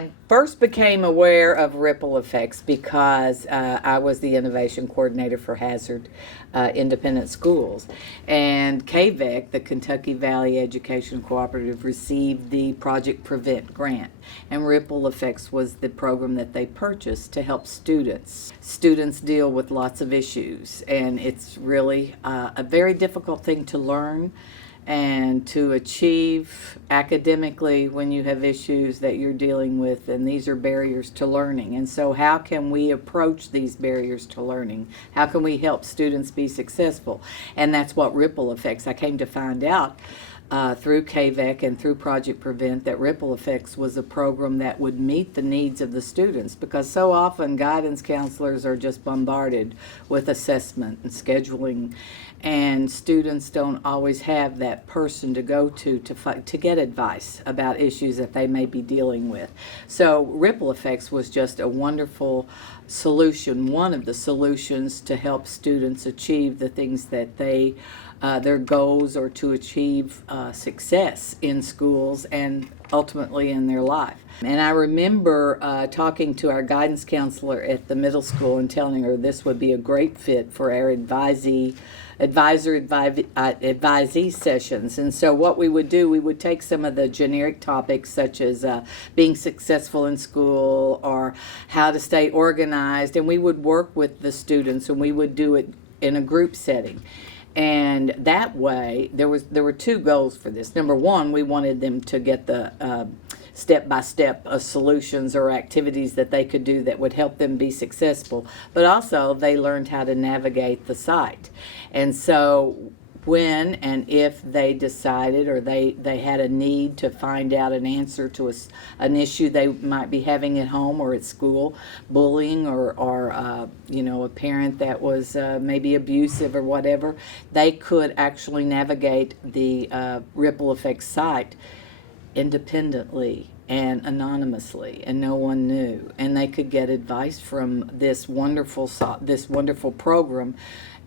I first became aware of ripple effects because I was the innovation coordinator for Hazard Independent Schools. And KVEC, the Kentucky Valley Education Cooperative, received the Project Prevent grant. And Ripple Effects was the program that they purchased to help students. Students deal with lots of issues, and it's really a very difficult thing to learn and to achieve academically when you have issues that you're dealing with, and these are barriers to learning. And so how can we approach these barriers to learning? How can we help students be successful? And that's what Ripple Effects, I came to find out through KVEC and through Project Prevent, that Ripple Effects was a program that would meet the needs of the students, because so often guidance counselors are just bombarded with assessment and scheduling, and students don't always have that person to go to get advice about issues that they may be dealing with. So Ripple Effects was just a wonderful solution, one of the solutions to help students achieve the things that they their goals, or to achieve success in schools and ultimately in their life. And I remember talking to our guidance counselor at the middle school and telling her this would be a great fit for our advisee sessions. And so what we would do, we would take some of the generic topics such as being successful in school or how to stay organized, and we would work with the students, and we would do it in a group setting. And that way, there were two goals for this. Number one, we wanted them to get the step-by-step solutions or activities that they could do that would help them be successful. But also, they learned how to navigate the site. And so when and if they decided, or they had a need to find out an answer to an issue they might be having at home or at school, bullying or a parent that was maybe abusive or whatever, they could actually navigate the Ripple Effects site independently and anonymously, and no one knew, and they could get advice from this wonderful program.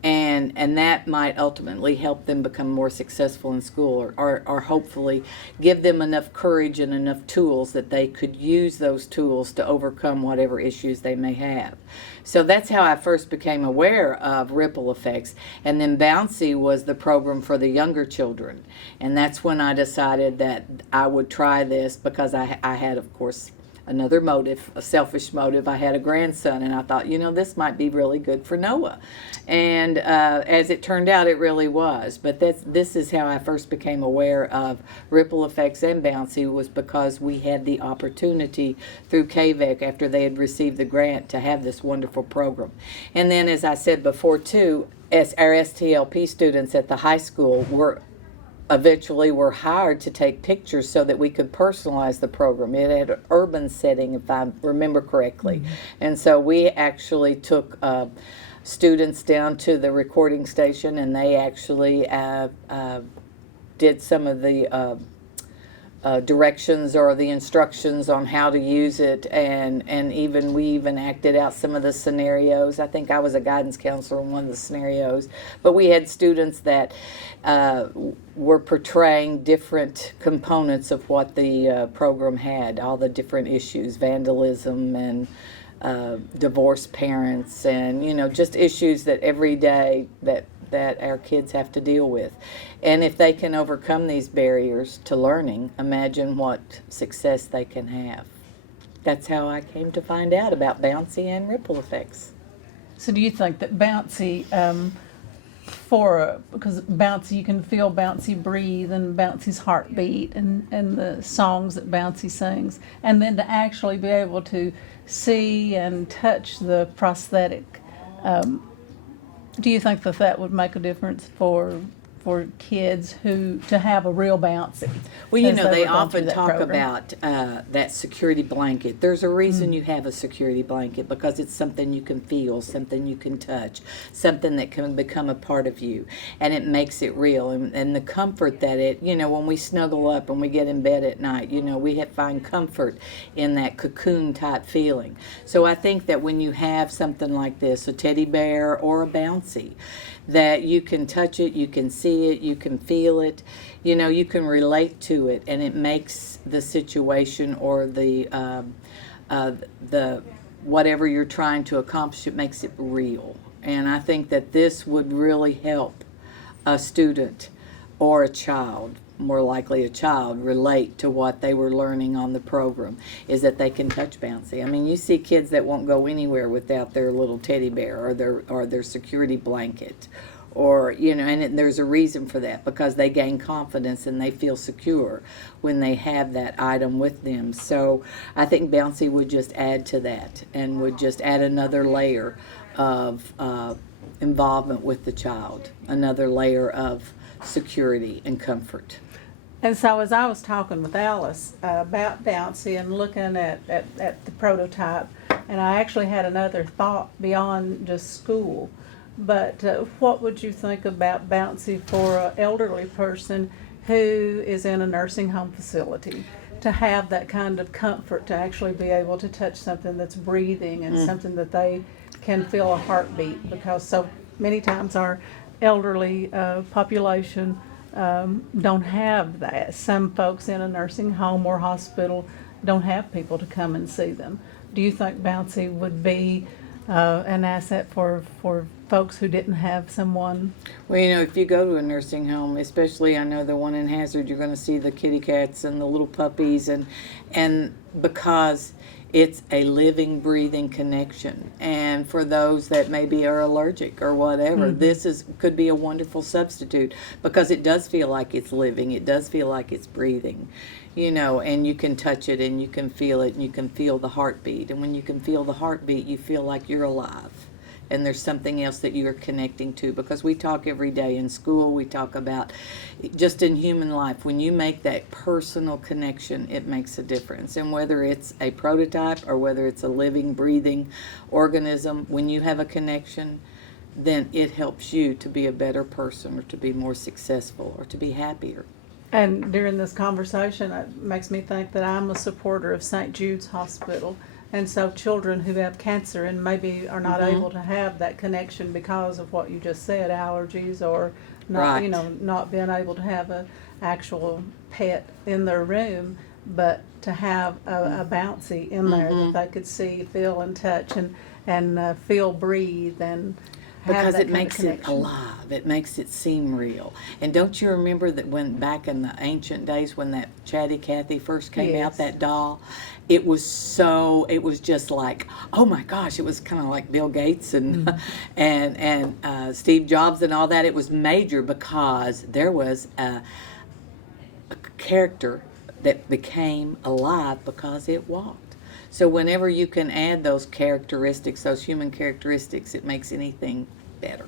And that might ultimately help them become more successful in school, or hopefully give them enough courage and enough tools that they could use those tools to overcome whatever issues they may have. So that's how I first became aware of Ripple Effects. And then Bouncy was the program for the younger children. And that's when I decided that I would try this, because I had, of course, another motive, a selfish motive. I had a grandson, and I thought, this might be really good for Noah. And as it turned out, it really was. But this is how I first became aware of Ripple Effects and Bouncy, was because we had the opportunity through KVEC, after they had received the grant, to have this wonderful program. And then, as I said before too, as our STLP students at the high school eventually were hired to take pictures so that we could personalize the program. It had an urban setting, if I remember correctly. Mm-hmm. And so we actually took students down to the recording station, and they actually did some of the directions or the instructions on how to use it, and we even acted out some of the scenarios. I think I was a guidance counselor in one of the scenarios, but we had students that were portraying different components of what the program had, all the different issues, vandalism and divorced parents, and just issues that every day that our kids have to deal with. And if they can overcome these barriers to learning, imagine what success they can have. That's how I came to find out about Bouncy and Ripple Effects. So do you think that Bouncy, because Bouncy, you can feel Bouncy breathe and Bouncy's heartbeat and the songs that Bouncy sings, and then to actually be able to see and touch the prosthetic, do you think that would make a difference for kids to have a real Bouncy? Well, they often talk about that security blanket. There's a reason you have a security blanket, because it's something you can feel, something you can touch, something that can become a part of you, and it makes it real. And the comfort that when we snuggle up and we get in bed at night, we find comfort in that cocoon type feeling. So I think that when you have something like this, a teddy bear or a Bouncy, that you can touch it, you can see see it, you can feel it, you know, you can relate to it, and it makes the situation or the whatever you're trying to accomplish, it makes it real. And I think that this would really help a student or a child, more likely a child, relate to what they were learning on the program, is that they can touch Bouncy. I mean, you see kids that won't go anywhere without their little teddy bear or their security blanket, or, you know, and there's a reason for that, because they gain confidence and they feel secure when they have that item with them. So I think Bouncy would just add to that and would just add another layer of involvement with the child, another layer of security and comfort. And so as I was talking with Alice about Bouncy and looking at the prototype, and I actually had another thought beyond just school, but what would you think about Bouncy for an elderly person who is in a nursing home facility, to have that kind of comfort, to actually be able to touch something that's breathing and something that they can feel a heartbeat, because so many times our elderly population don't have that. Some folks in a nursing home or hospital don't have people to come and see them. Do you think Bouncy would be an asset for folks who didn't have someone? Well, you know, if you go to a nursing home, especially I know the one in Hazard, you're going to see the kitty cats and the little puppies, and because it's a living, breathing connection. And for those that maybe are allergic or whatever, this could be a wonderful substitute, because it does feel like it's living. It does feel like it's breathing, you know, and you can touch it and you can feel it and you can feel the heartbeat. And when you can feel the heartbeat, you feel like you're alive. And there's something else that you're connecting to, because we talk every day in school, we talk about just in human life. When you make that personal connection, it makes a difference. And whether it's a prototype or whether it's a living, breathing organism, when you have a connection, then it helps you to be a better person, or to be more successful, or to be happier. And during this conversation, it makes me think that I'm a supporter of St. Jude's Hospital. And so children who have cancer and maybe are not able to have that connection because of what you just said, allergies, or not, you know, not being able to have a actual pet in their room, but to have a Bouncy in there that they could see, feel, and touch, and feel, breathe, and have because that it kind of makes it connection. alive. It makes it seem real. And don't you remember that when back in the ancient days, when that Chatty Cathy first came out, Yes. that doll, it was just like, oh my gosh, it was kind of like Bill Gates and and Steve Jobs and all that. It was major because there was a character that became alive because it walked. So whenever you can add those characteristics, those human characteristics, it makes anything better.